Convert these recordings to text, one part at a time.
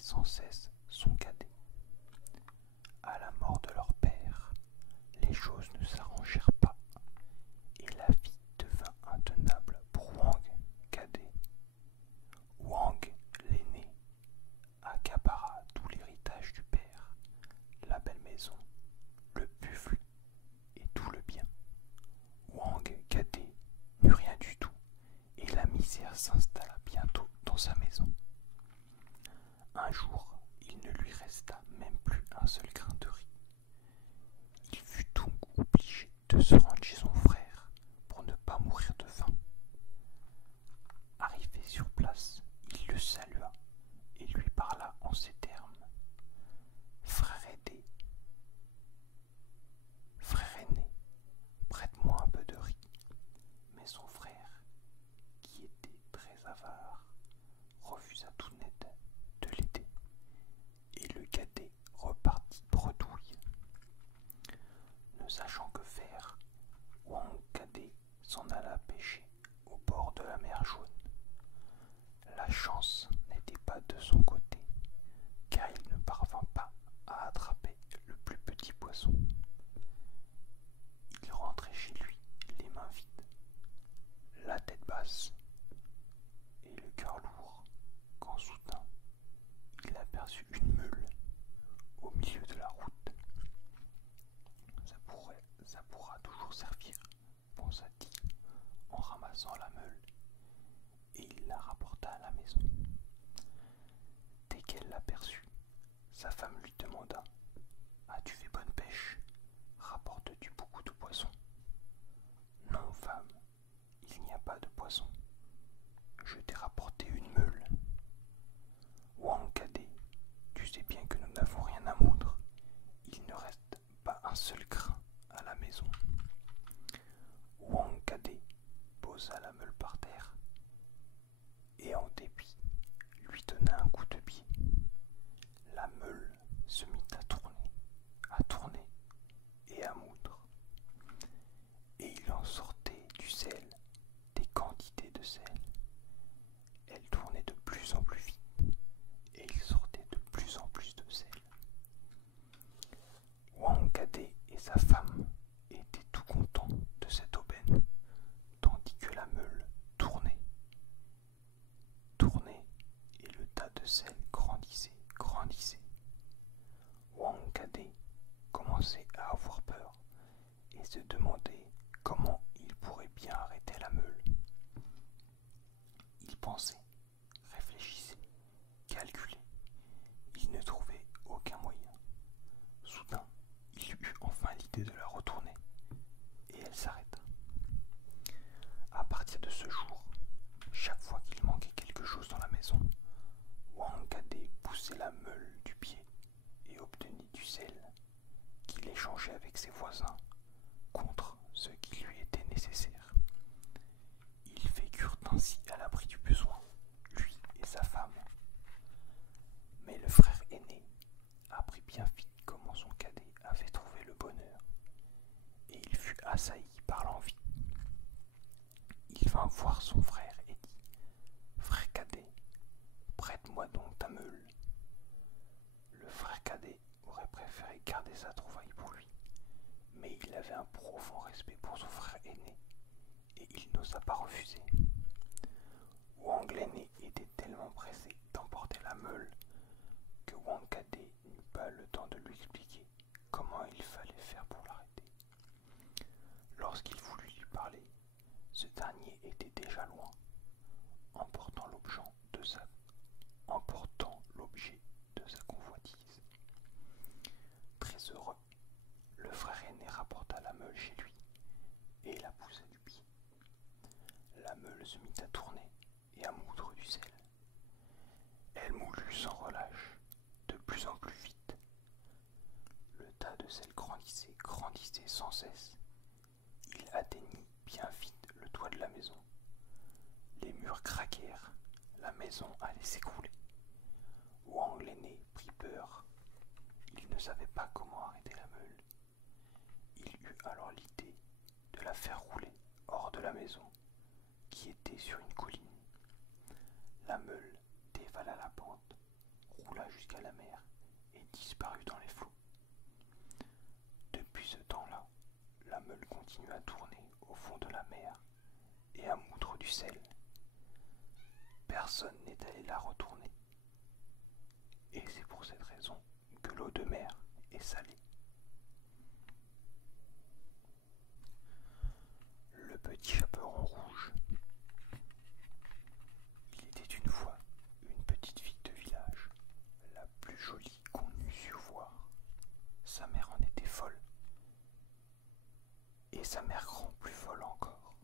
sans cesse son cadet. À la mort de leur père, les choses ne s'arrangèrent pas, et la vie devint intenable pour Wang cadet. Wang, l'aîné, accapara tout l'héritage du père, la belle maison, le buffle et tout le bien. Wang cadet n'eut rien du tout, et la misère s'installa bientôt dans sa maison. Un jour, il ne lui resta même plus un seul grain de riz. Il fut donc obligé de se rendre chez son frère pour ne pas mourir de faim. Arrivé sur place, il le salua et lui parla en ces termes. Frère aidé, frère aîné, prête-moi un peu de riz. Mais son frère, qui était très avare, refusa tout net de l'aider, et le cadet repartit bredouille. Ne sachant que faire, Wang cadet s'en alla pêcher au bord de la mer Jaune. La chance n'était pas de son côté, car il ne parvint pas à attraper le plus petit poisson. Il rentrait chez lui les mains vides, la tête basse et le cœur lourd, quand soudain il aperçut une meule au milieu de la route. Ça pourra toujours servir, pensa-t-il en ramassant la meule, et il la rapporta à la maison. Dès qu'elle l'aperçut, sa femme lui demanda « As-tu fait bonne pêche? Rapportes-tu beaucoup de poissons ?»« Non, femme, il n'y a pas de poisson. Je t'ai rapporté une meule. »« Wang cadet, tu sais bien que nous n'avons rien à moudre. Il ne reste pas un seul grain à la maison. » Wang cadet posa la meule par terre et en dépit lui donna un coup de pied. La meule se mit à tourner et à moudre, et il en sortait du sel, des quantités de sel. Elle tournait de plus en plus vite, et il sortait de plus en plus de sel. Wang cadet et sa femme étaient tout contents de cette aubaine, tandis que la meule tournait, et le tas de sel grandissait. Wang cadet commençait à avoir peur et se demandait comment il pourrait bien arrêter la meule. Il pensait, réfléchissait, calculait. Il ne trouvait aucun moyen. Soudain, il eut enfin l'idée de la retourner, et elle s'arrêta. À partir de ce jour, chaque fois qu'il manquait quelque chose dans la maison, Wang cadet poussait la meule du pied et obtenait du sel qu'il échangeait avec ses voisins contre ce qui lui était nécessaire. Ils vécurent ainsi à l'abri du besoin, lui et sa femme. Mais le frère aîné apprit bien vite comment son cadet avait trouvé le bonheur, et il fut assailli par l'envie. Il vint voir son frère et dit « Frère cadet, prête-moi donc ta meule. » Le frère cadet aurait préféré garder sa trouvaille pour lui, mais il avait un profond respect pour son frère aîné, et il n'osa pas refuser. Wang l'aîné était tellement pressé d'emporter la meule que Wang cadet n'eut pas le temps de lui expliquer comment il fallait faire pour l'arrêter. Lorsqu'il voulut lui parler, ce dernier était déjà loin, emportant l'objet de sa convoitise. Très heureux, le frère aîné rapporta la meule chez lui et la poussa du pied. La meule se mit à tourner et à moudre du sel. Elle moulut sans relâche, de plus en plus vite. Le tas de sel grandissait sans cesse. Il atteignit bien vite le toit de la maison. Les murs craquèrent, la maison allait s'écrouler. Wang l'aîné prit peur. Il ne savait pas comment arrêter la meule. Il eut alors l'idée de la faire rouler hors de la maison, qui était sur une colline. La meule dévala la pente, roula jusqu'à la mer et disparut dans les flots. Depuis ce temps-là, la meule continue à tourner au fond de la mer et à moudre du sel. Personne n'est allé la retourner. Et c'est pour cette raison que l'eau de mer est salée. Le petit chaperon rouge. Il était une fois une petite fille de village, la plus jolie qu'on eût su voir. Sa mère en était folle, et sa mère grand plus folle encore.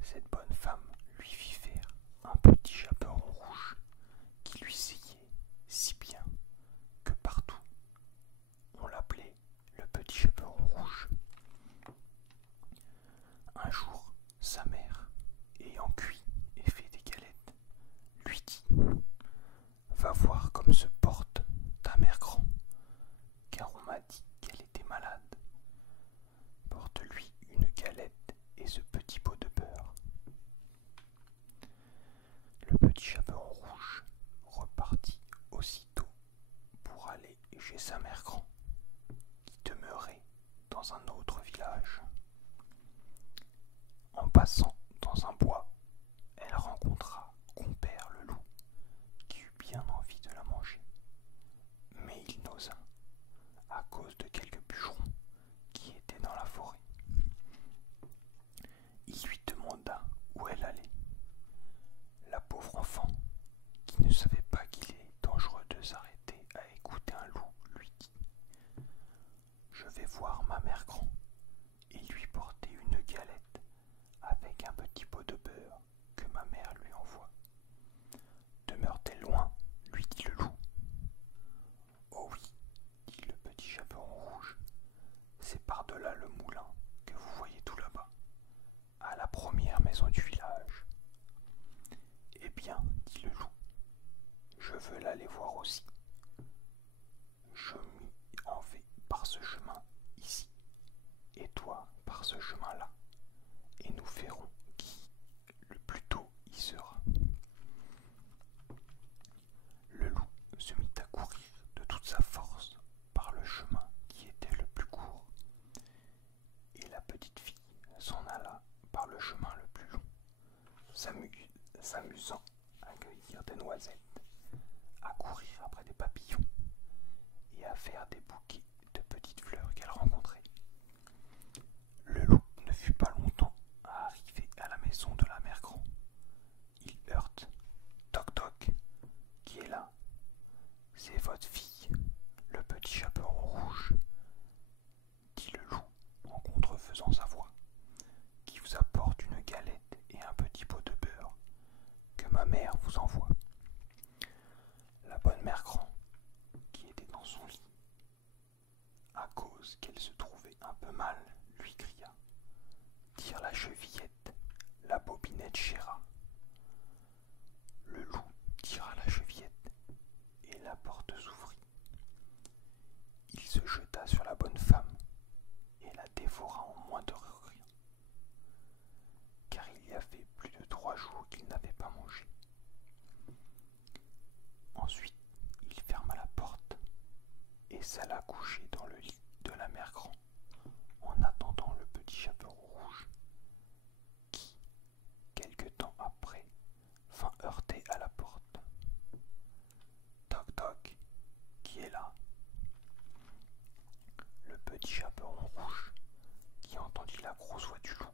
Cette bonne femme lui fit faire un petit chaperon rouge qui lui seyait si bien que partout on l'appelait le petit chaperon rouge. Un jour, sa mère, ayant cuit et fait des galettes, lui dit : « Va voir comme se porte ta mère grand, car on m'a dit qu'elle était malade. Porte-lui une galette et ce petit pot de beurre. » Le petit chaperon rouge repartit aussitôt pour aller chez sa mère grand, qui demeurait dans un autre village. En passant dans un bois, elle rencontra Compère le loup, qui eut bien envie de la manger. Mais il n'osa, à cause de quelques bûcherons qui étaient dans la forêt. Il lui demanda où elle allait. La pauvre enfant, qui ne savait pas qu'il est dangereux de s'arrêter à écouter un loup, lui dit : « Je vais voir ma mère grand et lui porter une galette avec un petit pot de beurre que ma mère lui envoie. Demeure-t-elle loin ? Lui dit le loup. Oh oui, dit le petit chaperon rouge, c'est par-delà le moulin que vous voyez tout là-bas, à la première maison du village. Eh bien, dit le loup, je veux l'aller voir aussi. Je m'y en vais par ce chemin ici, et toi par ce chemin-là, et nous verrons qui le plus tôt y sera. Le loup se mit à courir de toute sa force par le chemin qui était le plus court, et la petite fille s'en alla par le chemin le plus long, s'amusant à cueillir des noisettes, à courir après des papillons et à faire des bouquets de petites fleurs qu'elle rencontrait. Le loup ne fut pas longtemps à arriver à la maison de la mère grand. Il heurte : « Toc toc, qui est là ? C'est votre fille, le petit chaperon rouge, dit le loup en contrefaisant sa voix, qui vous apporte une galette et un petit pot de beurre que ma mère vous envoie. » La bonne mère grand, qui était dans son lit, à cause qu'elle se trouvait un peu mal, lui cria : « Tire la chevillette, la bobinette chéra. » Le loup tira la chevillette et la porte s'ouvrit. Il se jeta sur la bonne femme et la dévora en moins de rien, car il y avait plus de 3 jours qu'il n'avait pas mangé. Ensuite, il ferma la porte et s'alla coucher dans le lit de la mère grand, en attendant le petit chaperon rouge, qui, quelque temps après, vint heurter à la porte. Toc toc, qui est là ? Le petit chaperon rouge, qui entendit la grosse voix du loup,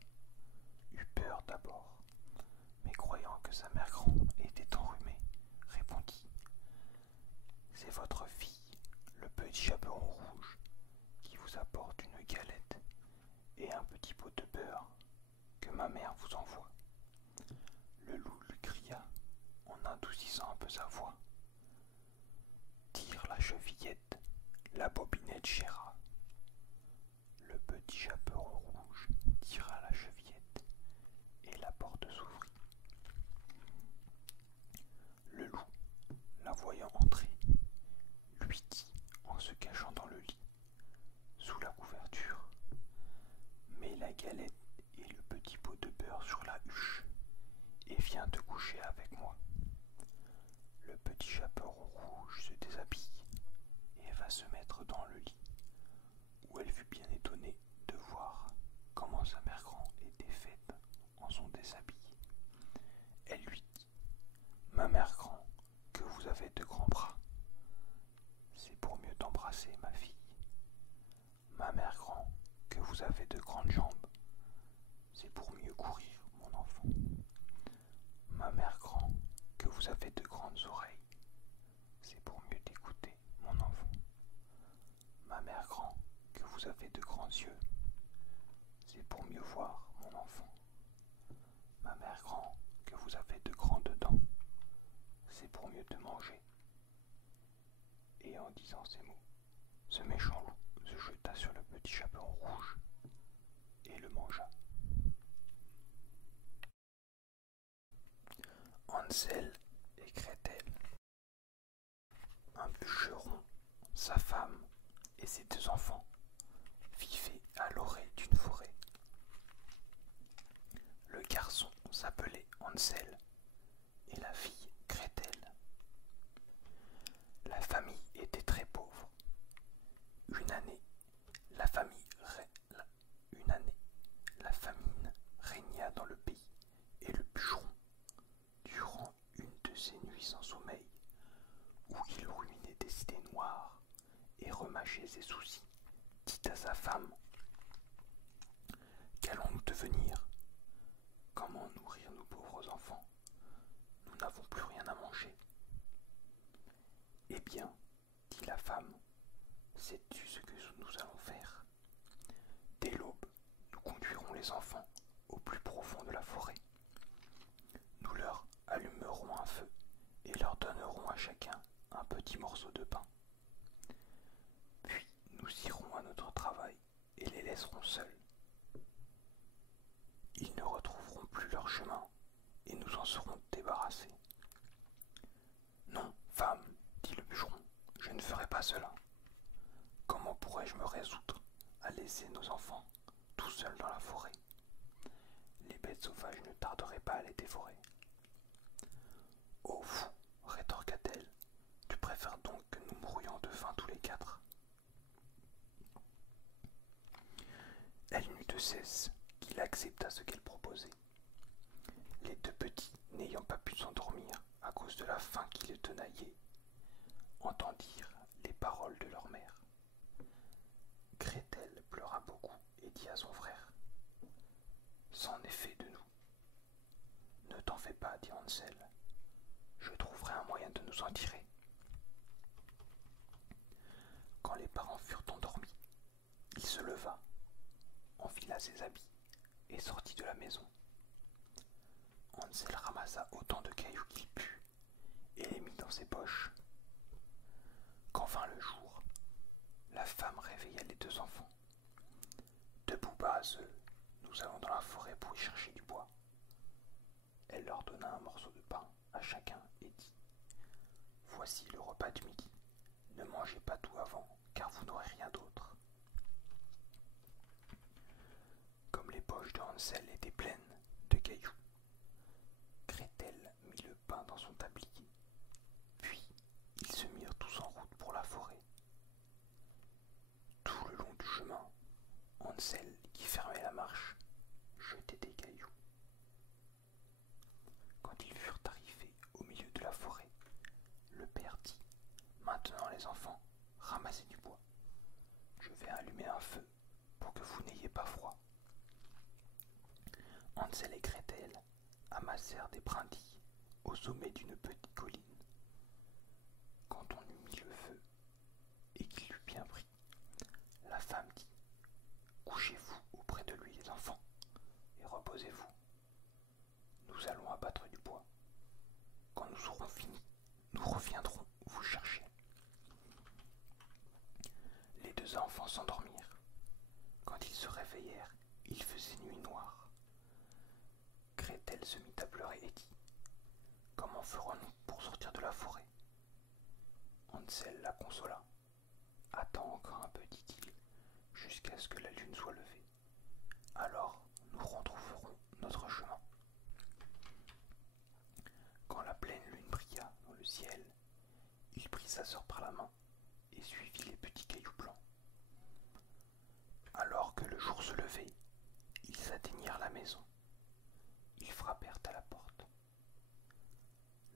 eut peur d'abord, mais croyant que sa mère grand était enrhumée, répondit : « C'est votre fille, le petit chaperon rouge, qui vous apporte une galette et un petit pot de beurre que ma mère vous envoie. » Le loup lui cria, en adoucissant un peu sa voix : « Tire la chevillette, la bobinette chéra. » Le petit chaperon rouge tira la chevillette et la porte s'ouvrit. Le loup, la voyant entrer, lui dit en se cachant dans le lit, sous la couverture : « Mets la galette et le petit pot de beurre sur la huche et viens te coucher avec moi. » Le petit chaperon rouge se déshabille et va se mettre dans le lit, où elle fut bien étonnée de voir comment sa mère grand était faite en son déshabillé. Elle lui dit: Ma mère grand, que vous avez de grands bras. C'est pour mieux t'embrasser, ma fille. Ma mère grand, que vous avez de grandes jambes. C'est pour mieux courir, mon enfant. Ma mère grand, que vous avez de grandes oreilles. C'est pour mieux t'écouter, mon enfant. Ma mère grand, que vous avez de grands yeux. C'est pour mieux voir, mon enfant. Ma mère grand, que vous avez de grandes dents. C'est pour mieux te manger. Et en disant ces mots, ce méchant loup se jeta sur le petit chaperon rouge et le mangea. Hansel et Gretel. Un bûcheron, sa femme et ses 2 enfants vivaient à l'orée d'une forêt. Le garçon s'appelait Hansel et la fille Gretel. La famille était très pauvre. Une année, la famine régna dans le pays et le bûcheron, durant une de ces nuits sans sommeil, où il ruminait des idées noires et remâchait ses soucis, dit à sa femme: Qu'allons-nous devenir? Comment nourrir nos pauvres enfants? Nous n'avons plus rien à manger. Eh bien, dit la femme, sais-tu ce que nous allons faire? Dès l'aube, nous conduirons les enfants au plus profond de la forêt. Nous leur allumerons un feu et leur donnerons à chacun un petit morceau de pain. Puis nous irons à notre travail et les laisserons seuls. Ils ne retrouveront plus leur chemin et nous en serons débarrassés. Non, femme, dit le bûcheron, je ne ferai pas cela. Comment pourrais-je me résoudre à laisser nos enfants tout seuls dans la forêt? Les bêtes sauvages ne tarderaient pas à les dévorer. Oh fou, rétorqua-t-elle, tu préfères donc que nous mourions de faim tous les 4? Elle n'eut de cesse qu'il accepta ce qu'elle proposait. Les 2 petits, n'ayant pas pu s'endormir à cause de la faim qui les tenaillait, entendirent les paroles de leur mère. Gretel pleura beaucoup et dit à son frère: C'en est fait de nous. Ne t'en fais pas, dit Hansel, je trouverai un moyen de nous en tirer. Quand les parents furent endormis, il se leva, enfila ses habits et sortit de la maison. Hansel ramassa autant de cailloux qu'il put et les mit dans ses poches. Quand vint le jour, la femme réveilla les 2 enfants. Debout bas, nous allons dans la forêt pour y chercher du bois. Elle leur donna un morceau de pain à chacun et dit: Voici le repas du midi. Ne mangez pas tout avant, car vous n'aurez rien d'autre. Comme les poches de Hansel étaient pleines de cailloux, Gretel mit le pain dans son tablier. Puis ils se mirent tous en route pour la forêt. Tout le long du chemin, Hansel, qui fermait la marche, jetait des cailloux. Quand ils furent arrivés au milieu de la forêt, le père dit: Maintenant les enfants, ramassez du bois. Je vais allumer un feu pour que vous n'ayez pas froid. Hansel et Gretel amassèrent des brindilles au sommet d'une petite colline. Quand on eut mis le feu et qu'il eut bien pris, la femme dit: Couchez-vous auprès de lui, les enfants, et reposez-vous. Nous allons abattre du bois. Quand nous aurons fini, nous reviendrons vous chercher. Les 2 enfants s'endormirent. Quand ils se réveillèrent, il faisait nuit noire. Gretel se mit à pleurer et dit: Comment ferons-nous pour sortir de la forêt? Hansel la consola. Attends encore un peu, dit-il, jusqu'à ce que la lune soit levée. Alors nous retrouverons notre chemin. Quand la pleine lune brilla dans le ciel prit sa sœur par la main et suivit les petits cailloux blancs. Alors que le jour se levait, ils atteignirent la maison. Ils frappèrent à la porte.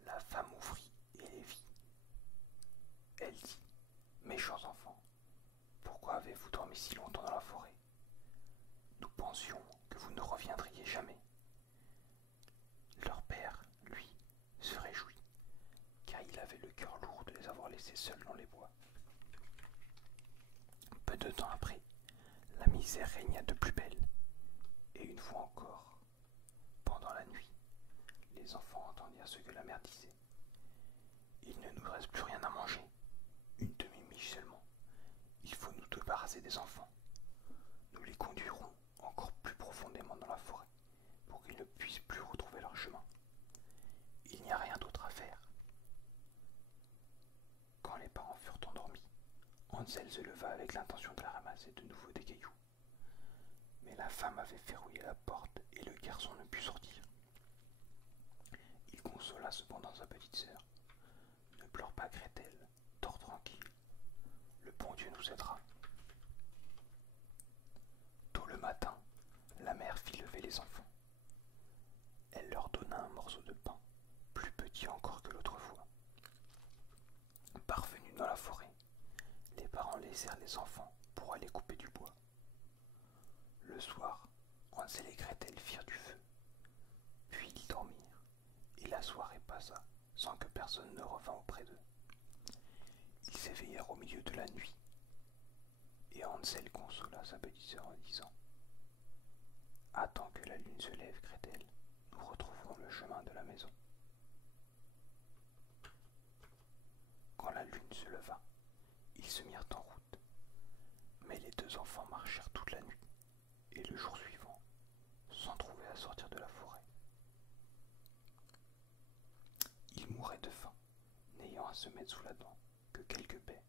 La femme ouvrit et les vit. Elle dit: « Méchants enfants, pourquoi avez-vous dormi si longtemps dans la forêt? Nous pensions que vous ne reviendriez jamais. » Leur père, lui, se réjouit, car il avait le cœur lourd de les avoir laissés seuls dans les bois. Peu de temps après, la misère régna de plus belle, et une fois encore, pendant la nuit, les enfants entendirent ce que la mère disait. « Il ne nous reste plus rien à manger, une demi-miche seulement. Il faut nous débarrasser des enfants. Nous les conduirons encore plus profondément dans la forêt, pour qu'ils ne puissent plus retrouver leur chemin. Il n'y a rien d'autre à faire. » Quand les parents furent endormis, Hansel se leva avec l'intention de ramasser de nouveau des cailloux. Mais la femme avait verrouillé la porte et le garçon ne put sortir. Il consola cependant sa petite sœur. « Ne pleure pas, Gretel, dors tranquille. Le bon Dieu nous aidera. » Tôt le matin, la mère fit lever les enfants. Elle leur donna un morceau de pain, plus petit encore que l'autre fois. Parvenus dans la forêt, les parents laissèrent les enfants pour aller couper du bois. Le soir, Hansel et Gretel firent du feu. Puis ils dormirent, et la soirée passa sans que personne ne revint auprès d'eux. Ils s'éveillèrent au milieu de la nuit, et Hansel consola sa petite sœur en disant: « Attends que la lune se lève, Gretel, nous retrouverons le chemin de la maison. » Quand la lune se leva, ils se mirent en route, mais les deux enfants marchèrent toute la nuit, et le jour suivant, sans trouver à sortir de la forêt. Ils mouraient de faim, n'ayant à se mettre sous la dent que quelques baies.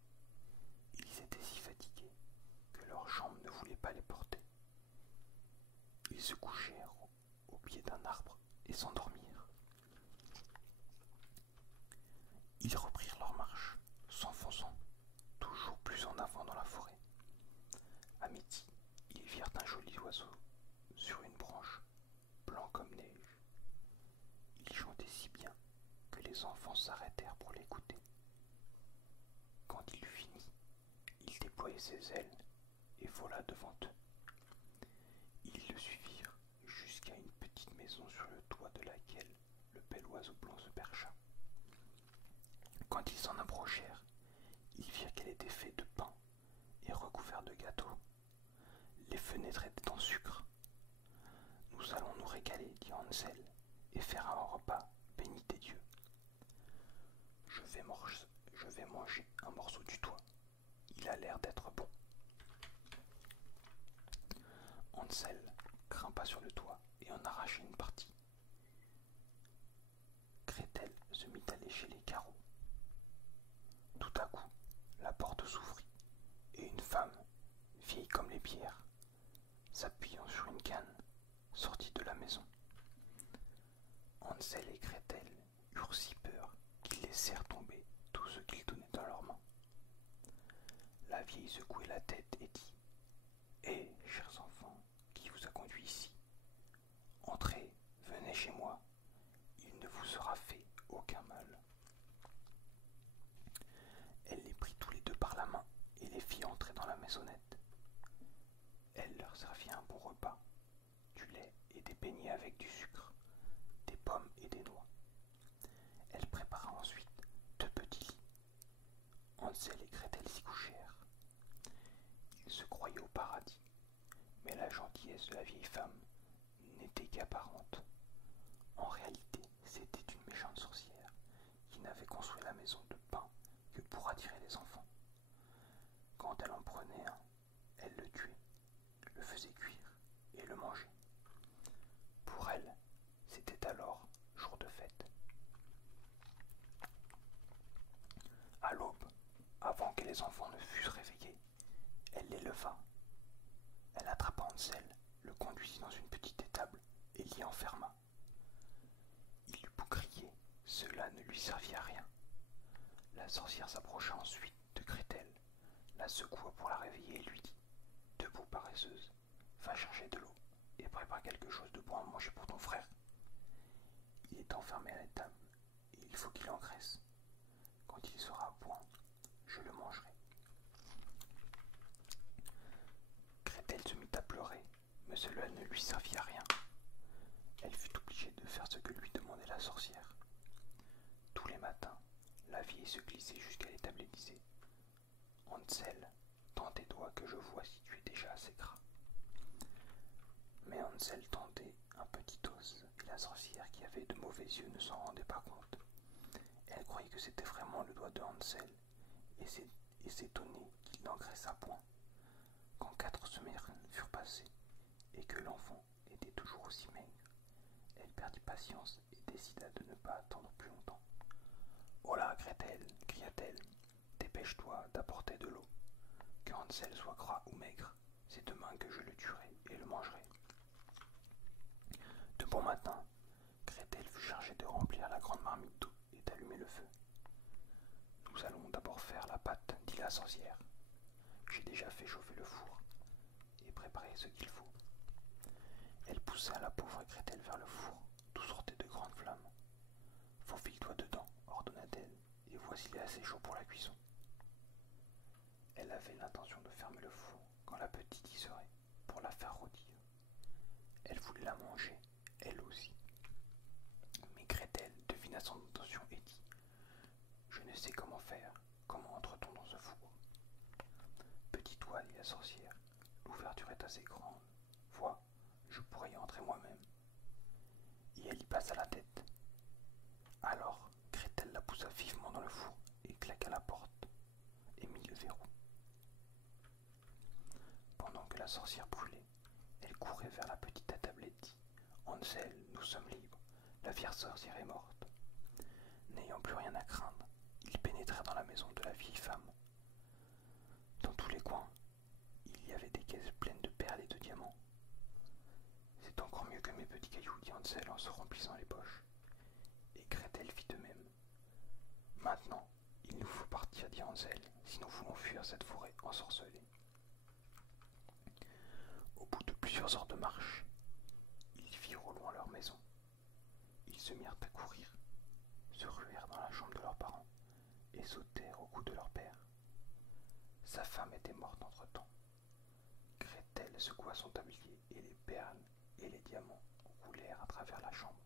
Ils étaient si fatigués que leurs jambes ne voulaient pas les porter. Ils se couchèrent au pied d'un arbre et s'endormirent. Ils reprirent leur marche, s'enfonçant toujours plus en avant dans la forêt. À midi, ils virent un joli oiseau sur une branche, blanc comme neige. Il chantait si bien que les enfants s'arrêtèrent pour l'écouter. Quand il eut fini, il déployait ses ailes et vola devant eux. Ils le suivirent jusqu'à une petite maison sur le toit de laquelle le bel oiseau blanc se percha. Quand ils s'en approchèrent, ils virent qu'elle était faite de pain et recouverte de gâteaux. Les fenêtres étaient en sucre. « Nous allons nous régaler, dit Hansel, et faire un repas béni des dieux. Je vais manger un morceau du toit. Il a l'air d'être bon. » Hansel grimpa sur le toit et en arracha une partie. Gretel se mit à lécher les carreaux. Tout à coup, la porte s'ouvrit et une femme, vieille comme les pierres, s'appuyant sur une canne, sortit de la maison. Hansel et Gretel eurent si peur qu'ils laissèrent tomber tout ce qu'ils tenaient dans leurs mains. La vieille secouait la tête et dit: « Hé, chers enfants, qui vous a conduit ici? Entrez, venez chez moi, il ne vous sera fait aucun mal. » Elle les prit tous les deux par la main et les fit entrer dans la maisonnette. Elle leur servit un bon repas, du lait et des beignets avec du sucre, des pommes et des noix. Elle prépara ensuite 2 petits lits. Hansel et Gretel s'y couchèrent. Ils se croyaient au paradis, mais la gentillesse de la vieille femme n'était qu'apparente. En réalité, c'était une méchante sorcière qui n'avait construit la maison de pain que pour attirer les enfants. Quand elle en prenait un, elle le tuait, le faisait cuire et le mangeait. Pour elle, c'était alors jour de fête. À l'aube, avant que les enfants ne fussent réveillés, elle les leva. Elle attrapa Hansel, le conduisit dans une petite étable et l'y enferma. Il eut beau crier, cela ne lui servit à rien. La sorcière s'approcha ensuite de Gretel, la secoua pour la réveiller et lui dit « Debout, paresseuse, va chercher de l'eau et prépare quelque chose de bon à manger pour ton frère. Il est enfermé à l'étable et il faut qu'il engraisse. Quand il sera à point, je le mangerai. » Gretel se mit à pleurer, mais cela ne lui servit à rien. Elle fut obligée de faire ce que lui demandait la sorcière. Tous les matins, la vieille se glissait jusqu'à l'étable et disait « Hansel, tends tes doigts que je vois si tu es déjà assez gras. » Mais Hansel tendait un petit os et la sorcière, qui avait de mauvais yeux, ne s'en rendait pas compte. Elle croyait que c'était vraiment le doigt de Hansel et s'étonnait qu'il n'engraissât point. Quand 4 semaines furent passées et que l'enfant était toujours aussi maigre, elle perdit patience et décida de ne pas attendre plus longtemps. « Oh là, Gretel !» cria-t-elle, « dépêche-toi d'apporter de l'eau. Que Hansel soit gras ou maigre, c'est demain que je le tuerai et le mangerai. » De bon matin, Gretel fut chargée de remplir la grande marmite d'eau et d'allumer le feu. « Nous allons d'abord faire la pâte, dit la sorcière. J'ai déjà fait chauffer le four et préparé ce qu'il faut. » Elle poussa la pauvre Gretel vers le four, d'où sortaient de grandes flammes. « Faufile-toi dedans, ordonna-t-elle, et voici assez chaud pour la cuisson. » Elle avait l'intention de fermer le four quand la petite y serait, pour la faire rôtir. Elle voulait la manger, elle aussi. Mais Gretel devina son intention et dit « Je ne sais comment faire, comment entre-t-on dans ce four ?»« Petit doigt, dit la sorcière, l'ouverture est assez grande. Vois, je pourrais y entrer moi-même. » Et elle y passa la tête. Alors Gretel la poussa vivement dans le four et claqua la porte et mit le verrou. Pendant que la sorcière brûlait, elle courait vers la petite table et dit « Hansel, nous sommes libres, la vieille sorcière est morte. » N'ayant plus rien à craindre, ils pénétrèrent dans la maison de la vieille femme. Dans tous les coins, il y avait des caisses pleines de perles et de diamants. « C'est encore mieux que mes petits cailloux, dit Hansel en se remplissant les poches. Et Gretel fit de même. « Maintenant, il nous faut partir, dit Hansel, si nous voulons fuir cette forêt ensorcelée. » Au bout de plusieurs heures de marche, ils virent au loin leur maison. Ils se mirent à courir, se ruèrent dans la chambre de leurs parents et sautèrent au cou de leur père. Sa femme était morte entre-temps. Gretel secoua son tablier et les perles et les diamants roulèrent à travers la chambre.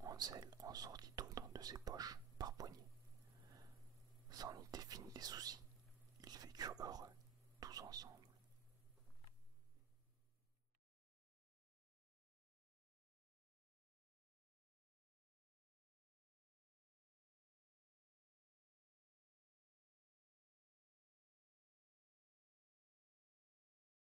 Hansel en sortit autant de ses poches par poignée. C'en était fini des soucis